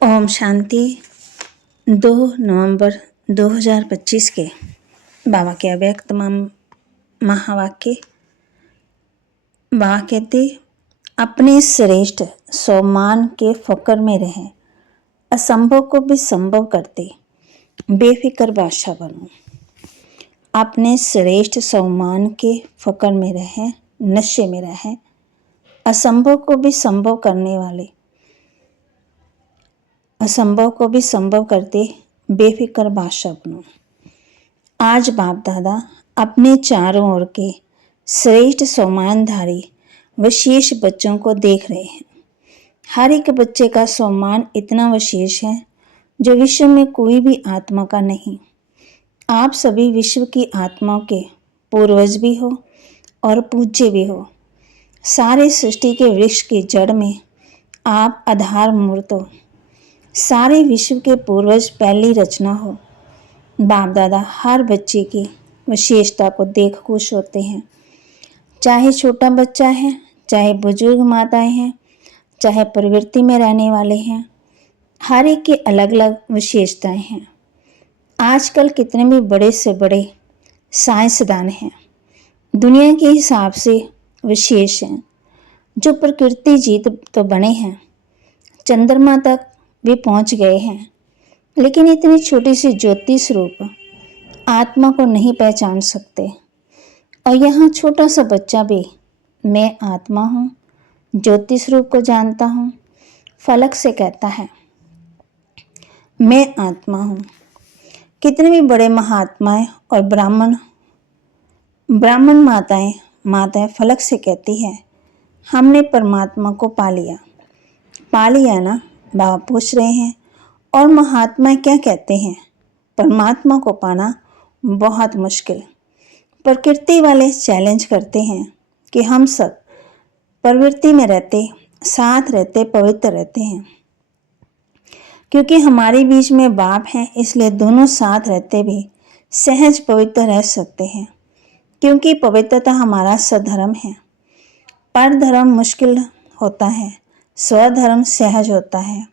ओम शांति। 2 नवंबर 2025 के बाबा के अव्यक्त महावाक्य। बाबा कहते, अपने श्रेष्ठ सम्मान के फकर में रहें, असंभव को भी संभव करते बेफिक्र बादशाह बनो। अपने श्रेष्ठ सम्मान के फकर में रहें, नशे में रहें, असंभव को भी संभव करने वाले, असंभव को भी संभव करते बेफिक्र बादशाह बनो। आज बाप दादा अपने चारों ओर के श्रेष्ठ सम्मानधारी विशेष बच्चों को देख रहे हैं। हर एक बच्चे का सम्मान इतना विशेष है जो विश्व में कोई भी आत्मा का नहीं। आप सभी विश्व की आत्माओं के पूर्वज भी हो और पूज्य भी हो। सारे सृष्टि के वृक्ष की जड़ में आप आधार मूर्त हो। सारे विश्व के पूर्वज पहली रचना हो। बाप दादा हर बच्चे की विशेषता को देख खुश होते हैं। चाहे छोटा बच्चा है, चाहे बुजुर्ग माताएं हैं, चाहे प्रवृत्ति में रहने वाले हैं, हर एक की अलग अलग विशेषताएं हैं। आजकल कितने भी बड़े से बड़े साइंसदान हैं, दुनिया के हिसाब से विशेष हैं। जो प्रकृति जीत तो बने हैं, चंद्रमा तक भी पहुंच गए हैं, लेकिन इतनी छोटी सी ज्योति स्वरूप आत्मा को नहीं पहचान सकते। और यहाँ छोटा सा बच्चा भी मैं आत्मा हूँ, ज्योति स्वरूप को जानता हूँ, फलक से कहता है मैं आत्मा हूँ। कितने भी बड़े महात्माएं और ब्राह्मण माताएं फलक से कहती है हमने परमात्मा को पा लिया ना। बाबा पूछ रहे हैं और महात्मा क्या कहते हैं, परमात्मा को पाना बहुत मुश्किल। प्रकृति वाले चैलेंज करते हैं कि हम सब प्रवृत्ति में रहते, साथ रहते, पवित्र रहते हैं। क्योंकि हमारे बीच में बाप हैं, इसलिए दोनों साथ रहते भी सहज पवित्र रह सकते हैं। क्योंकि पवित्रता हमारा सधर्म है। परधर्म मुश्किल होता है, स्वधर्म सहज होता है।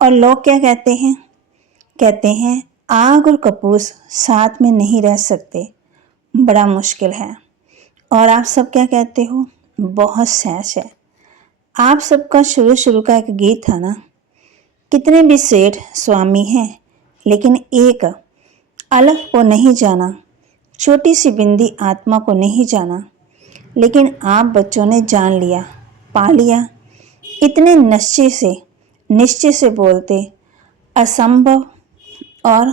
और लोग क्या कहते हैं आग और कपूस साथ में नहीं रह सकते, बड़ा मुश्किल है। और आप सब क्या कहते हो, बहुत सहज है। आप सबका शुरू का एक गीत था ना, कितने भी सेठ स्वामी हैं, लेकिन एक अलग को नहीं जाना, छोटी सी बिंदी आत्मा को नहीं जाना। लेकिन आप बच्चों ने जान लिया, पा लिया। इतने निश्चय से बोलते असंभव और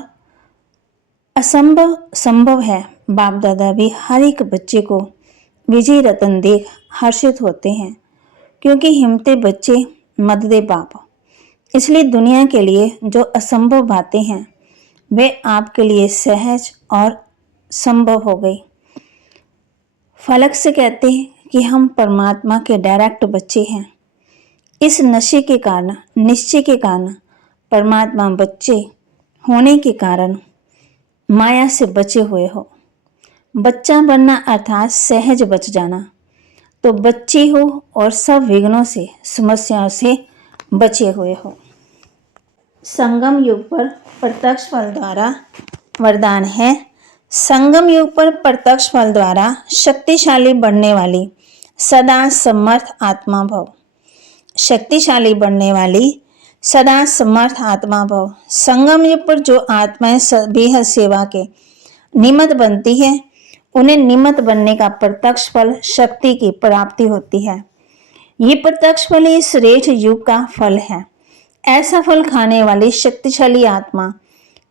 असंभव संभव है। बाप दादा भी हर एक बच्चे को विजय रतन देख हर्षित होते हैं, क्योंकि हिम्मते बच्चे मददे बाप। इसलिए दुनिया के लिए जो असंभव बातें हैं वे आपके लिए सहज और संभव हो गई। फलक से कहते हैं कि हम परमात्मा के डायरेक्ट बच्चे हैं। इस निश्चय के कारण परमात्मा बच्चे होने के कारण माया से बचे हुए हो। बच्चा बनना अर्थात सहज बच जाना। तो बच्चे हो और सब विघ्नों से, समस्याओं से बचे हुए हो। संगम युग पर प्रत्यक्ष फल द्वारा वरदान है। संगम युग पर प्रत्यक्ष फल द्वारा शक्तिशाली बनने वाली सदा समर्थ आत्मा भव। शक्तिशाली बनने वाली सदा समर्थ आत्मा भव। संगम युग पर जो आत्माएं बेहद सेवा के निमित्त बनती है, उन्हें निमित्त बनने का प्रत्यक्ष फल शक्ति की प्राप्ति होती है। ये प्रत्यक्ष फल इस श्रेष्ठ युग का फल है। ऐसा फल खाने वाली शक्तिशाली आत्मा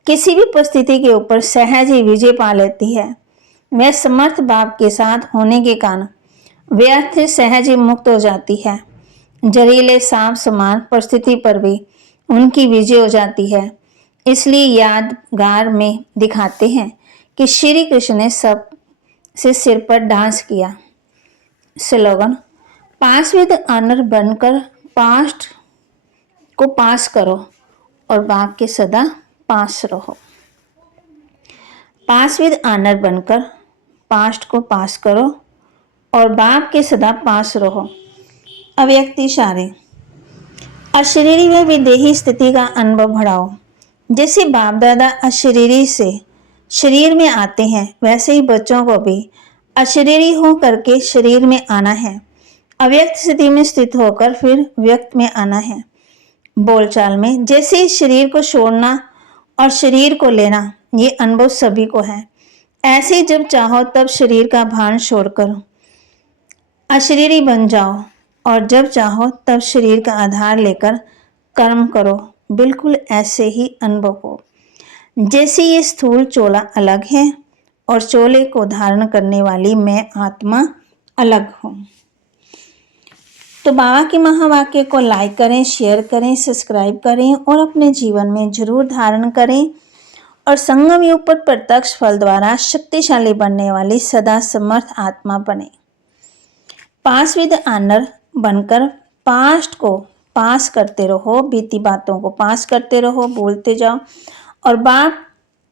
किसी भी परिस्थिति के ऊपर सहज ही विजय पा लेती है। वह समर्थ बाप के साथ होने के कारण व्यर्थ सहज ही मुक्त हो जाती है। जहरीले सांप समान परिस्थिति पर भी उनकी विजय हो जाती है। इसलिए यादगार में दिखाते हैं कि श्री कृष्ण ने सब से सिर पर डांस किया। स्लोगन, पास विद ऑनर बनकर पास्ट को पास करो और बाप के सदा पास रहो। पास विद ऑनर बनकर पास्ट को पास करो और बाप के सदा पास रहो। अव्यक्त इशारे। अशरीरी व विदेही स्थिति का अनुभव बढ़ाओ। जैसे बाप दादा अशरीरी से शरीर में आते हैं, वैसे ही बच्चों को भी अशरीरी हो करके शरीर में आना है। अव्यक्त स्थिति में स्थित होकर फिर व्यक्त में आना है। बोलचाल में जैसे इस शरीर को छोड़ना और शरीर को लेना, ये अनुभव सभी को है। ऐसे जब चाहो तब शरीर का भान छोड़कर अशरीरी बन जाओ और जब चाहो तब शरीर का आधार लेकर कर्म करो। बिल्कुल ऐसे ही अनुभव हो जैसे ये स्थूल चोला अलग है और चोले को धारण करने वाली मैं आत्मा अलग हूँ। तो बाबा के महावाक्य को लाइक करें, शेयर करें, सब्सक्राइब करें और अपने जीवन में जरूर धारण करें और संगम युग पर प्रत्यक्ष फल द्वारा शक्तिशाली बनने वाली सदा समर्थ आत्मा बने। पास विद ऑनर बनकर पास्ट को पास करते रहो, बीती बातों को पास करते रहो, बोलते जाओ और बाप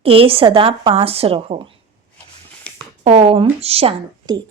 के सदा पास रहो। ओम शांति।